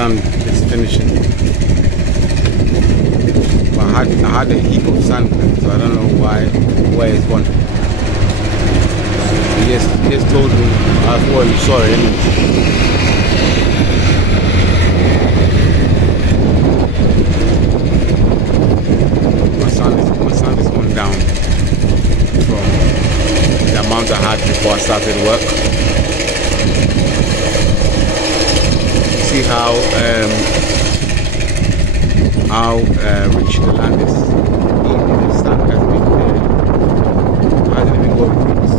Is finishing. But I had a heap of sand, so I don't know where it's gone. He just told me, I thought you saw it anyway. My sand is going down from the amount I had before I started work. See how rich the land is. Even the sand has been there. Hasn't even got roots.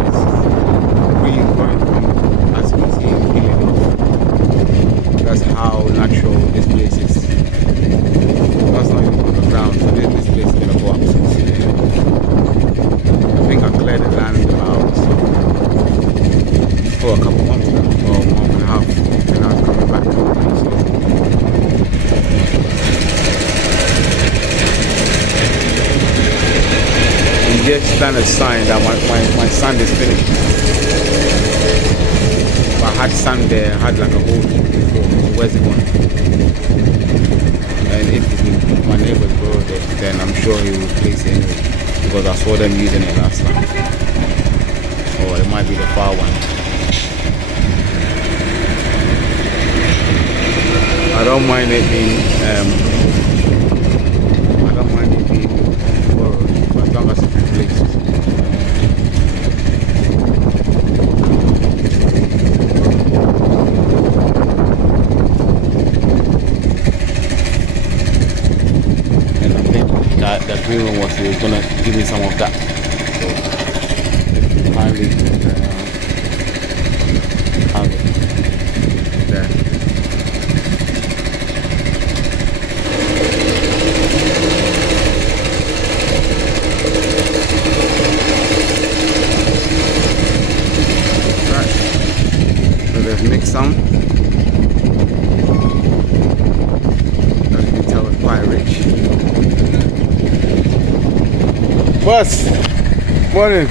It's really going from, as you can see, peeling off. That's how natural this place is. That's not even on the ground, so this place is gonna go up. I think I cleared the land out for a couple months now, or a month and a half. And I'm coming back to it. So you just stand a sign that my sand is finished. If I had sand there, I had like a hole before. So where's it going? And if my neighbors borrow it, then I'm sure he will replace it anyway, because I saw them using it last time. Or it might be the far one. I don't mind it being borrowed, but as long as it's replaced. And I think that the agreement was he was gonna give me some of that. So finally have it there. Mix some. As you can tell, it's quite rich. Boss, morning.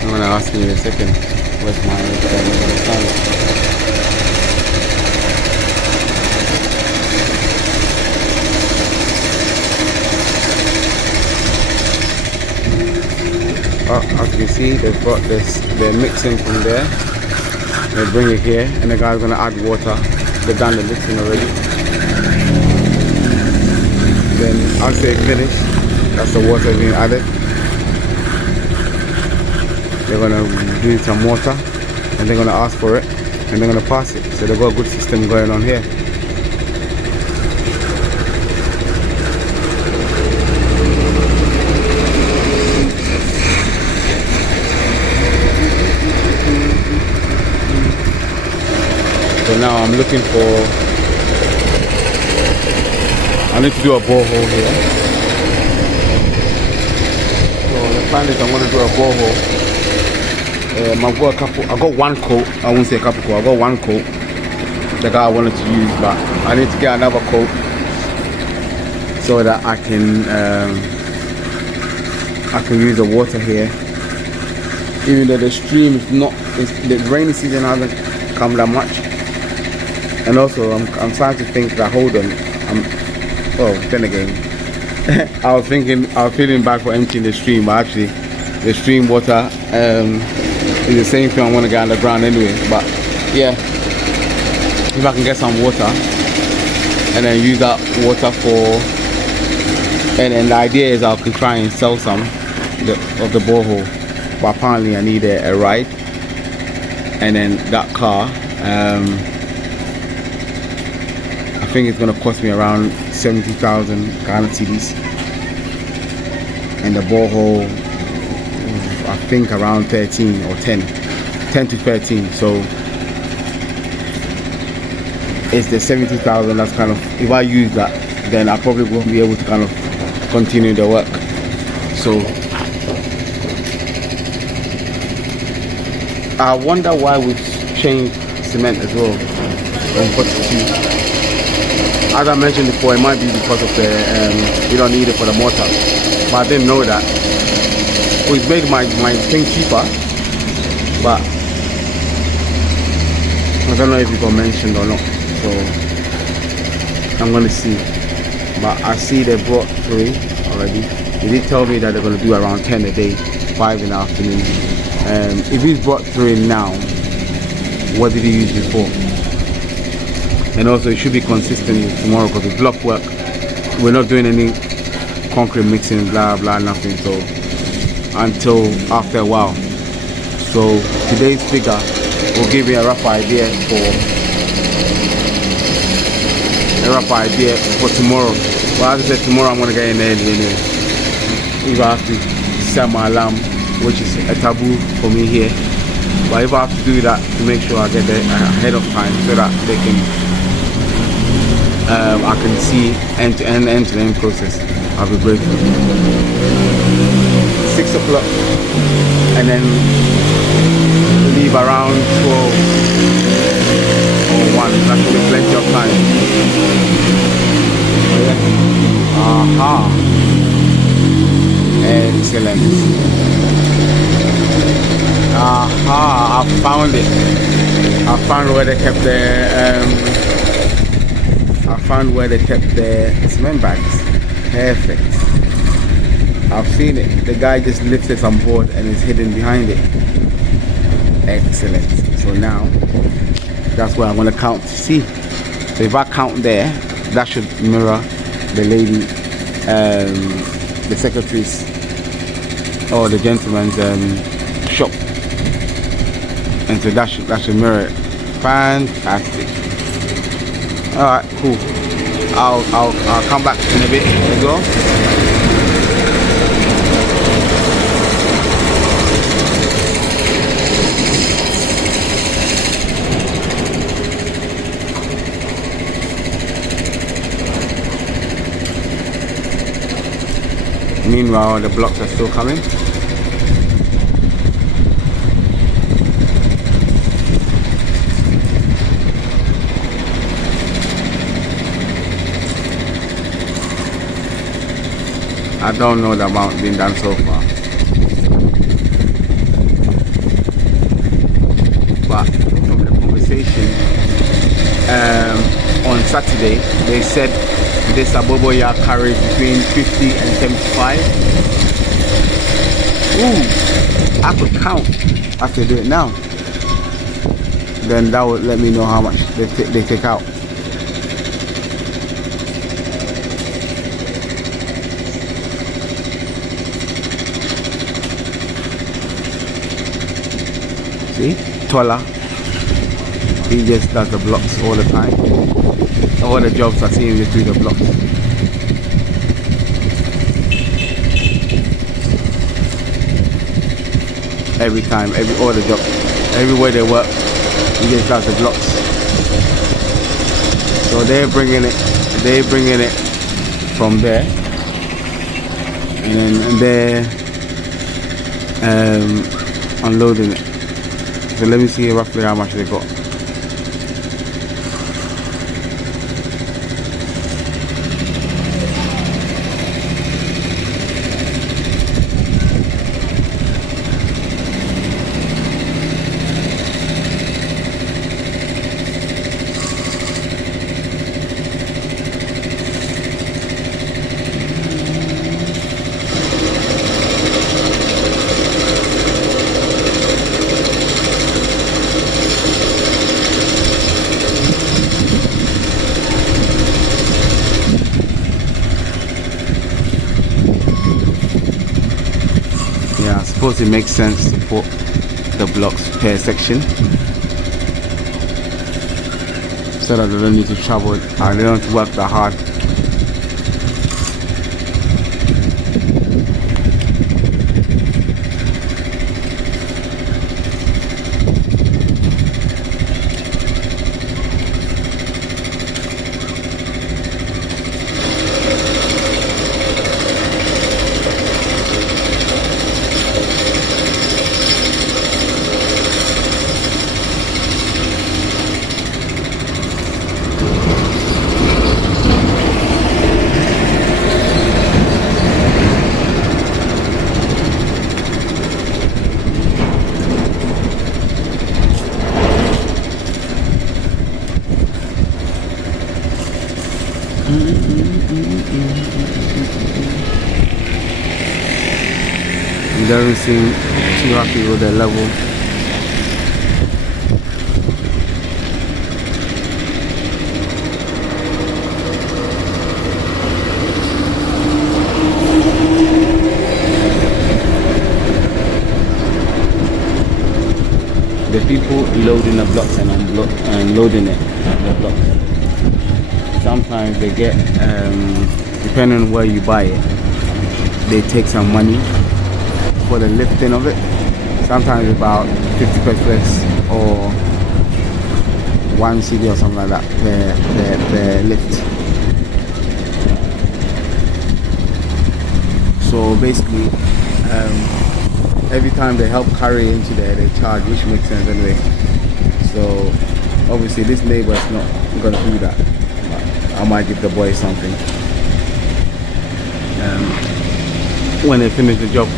I'm gonna ask you in a second. Where's my sound? As you can see, they've got this, they're mixing from there. They bring it here, and the guy's gonna add water. They've done the mixing already. Then after they finish, that's the water being added. They're gonna do some water, and they're gonna ask for it, and they're gonna pass it. So they've got a good system going on here. So now I'm looking for, I need to do a borehole here. plan is I'm gonna do a borehole. I got one coat. I won't say a couple coat. I got one coat that I wanted to use, but I need to get another coat so that I can use the water here. Even though the stream is not, the rainy season hasn't come that much. And also, I'm starting to think that then again, I was feeling bad for emptying the stream, but actually, the stream water is the same thing. I want to get underground anyway. But yeah, if I can get some water and then use that water and then the idea is I can try and sell some of the borehole. But apparently, I need a ride, and then that car. I think it's gonna cost me around 70,000 Ghana cedis, and the borehole I think around 13 or 10 to 13. So it's the 70,000 that's kind of, if I use that, then I probably won't be able to kind of continue the work. So I wonder why we've changed cement as well from 42. As I mentioned before, it might be because of the you don't need it for the mortar, but I didn't know that. It's made my thing cheaper, but I don't know if it got mentioned or not, so I'm gonna see. But I see they brought 3 already. They did tell me that they're gonna do around 10 a day, 5 in the afternoon. If he's brought 3 now, what did he use before? And also it should be consistent tomorrow because it's block work. We're not doing any concrete mixing, blah blah, nothing, so until after a while. So today's figure will give me a rough idea for tomorrow. But as I said, tomorrow I'm gonna get in there anyway. If I have to set my alarm, which is a taboo for me here, but if I have to do that to make sure I get there ahead of time so that they can I can see end-to-end process, I'll be grateful. 6 o'clock, and then leave around 12 or 1. That should be plenty of time. Aha. Excellent. Aha, I found it. I found where they kept the cement bags. Perfect. I've seen it. The guy just lifted some board and is hidden behind it. Excellent. So now that's where I'm gonna count to see. So if I count there, that should mirror the lady, the secretary's or the gentleman's shop. And so that should mirror it. Fantastic. Alright, cool. I'll come back in a bit as well. Meanwhile, the blocks are still coming. I don't know the amount being done so far, but from the conversation on Saturday, they said this abobo yard carries between 50 and 75. Ooh, I could count. I could do it now. Then that would let me know how much they take out. See, Tola, he just does the blocks all the time. All the jobs I see him just do the blocks. Every time, all the jobs, everywhere they work, he just does the blocks. So they're bringing it from there, and then unloading it. So let me see roughly how much they got. Yeah, I suppose it makes sense to put the blocks per section so that they don't need to travel and they don't have to work that hard. He doesn't seem too happy with the level. The people loading the blocks and unloading it, the blocks. Sometimes they get, depending on where you buy it, they take some money for the lifting of it. Sometimes about 50 pesos or 1 CD or something like that per lift. So basically, every time they help carry into there, they charge, which makes sense anyway. So obviously this neighbor is not gonna do that. I might give the boy something when they finish the job.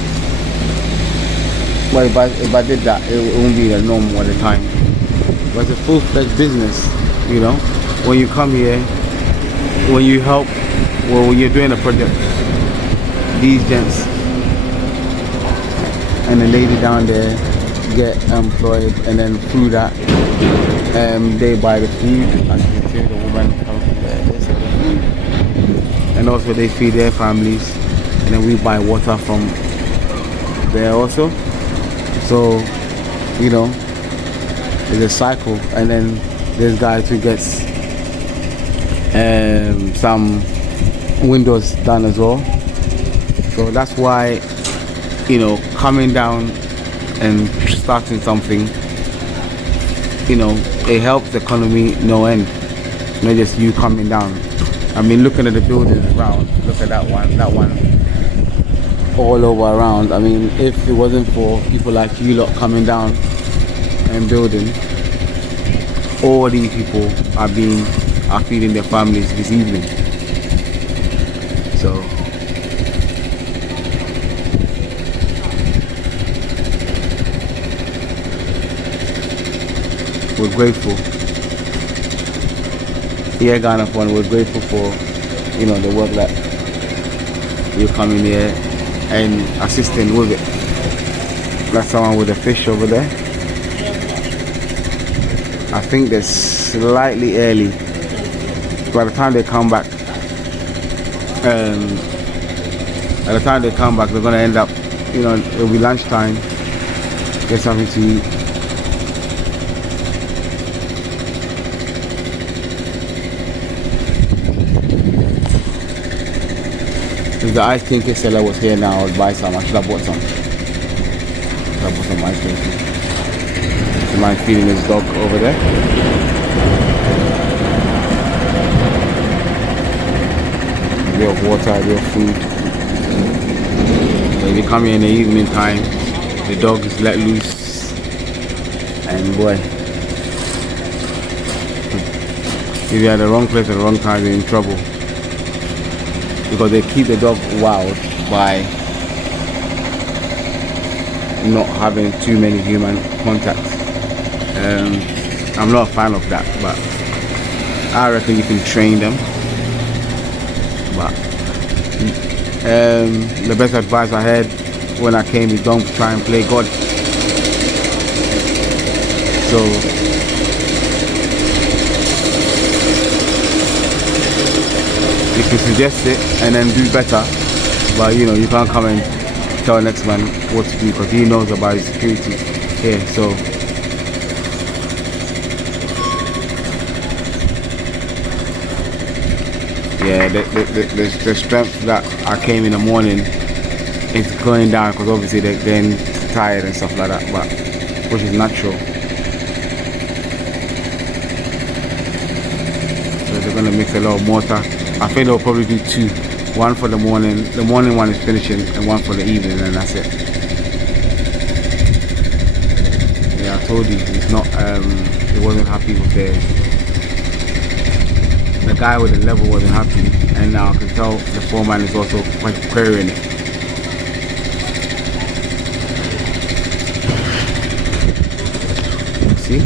But if I did that, it won't be the norm all the time. But it's a full-fledged business, you know. When you come here, when you help, well, when you're doing a project, these gents and the lady down there get employed, and then through that, they buy the food. As you can see, the woman comes from there, they sell the food, and also they feed their families, and then we buy water from there also. So, you know, it's a cycle. And then this guy who gets some windows done as well. So that's why, you know, coming down and starting something, you know, it helps the economy no end, not just you coming down. I mean, looking at the buildings around, look at that one all over around. I mean, if it wasn't for people like you lot coming down and building, all these people are feeding their families this evening. So we're grateful. Yeah, Ghana Fund, we're grateful for, you know, the work that you're coming here and assisting with it. That's someone with a fish over there. I think they're slightly early. By the time they come back, they're gonna end up, you know, it'll be lunchtime. Get something to eat. If the ice cream cake seller was here now, I would buy some. I should have bought some. I bought some ice cream. Do you mind feeding his dog over there? A bit of water, a bit of food. So if you come here in the evening time, the dog is let loose, and boy, if you're at the wrong place at the wrong time, you're in trouble, because they keep the dog wild by not having too many human contacts. I'm not a fan of that, but I reckon you can train them. But the best advice I had when I came is don't try and play God. So you can suggest it and then do better, but you know, you can't come and tell the next man what to do, because he knows about his security here. So yeah, the strength that I came in the morning is going down, because obviously they're getting tired and stuff like that, but which is natural. So they're gonna mix a lot of mortar. I think they'll probably do two. One for the morning. The morning one is finishing, and one for the evening, and that's it. Yeah, I told you, it's not. He wasn't happy with the guy with the level wasn't happy, and now I can tell the foreman is also querying it. See?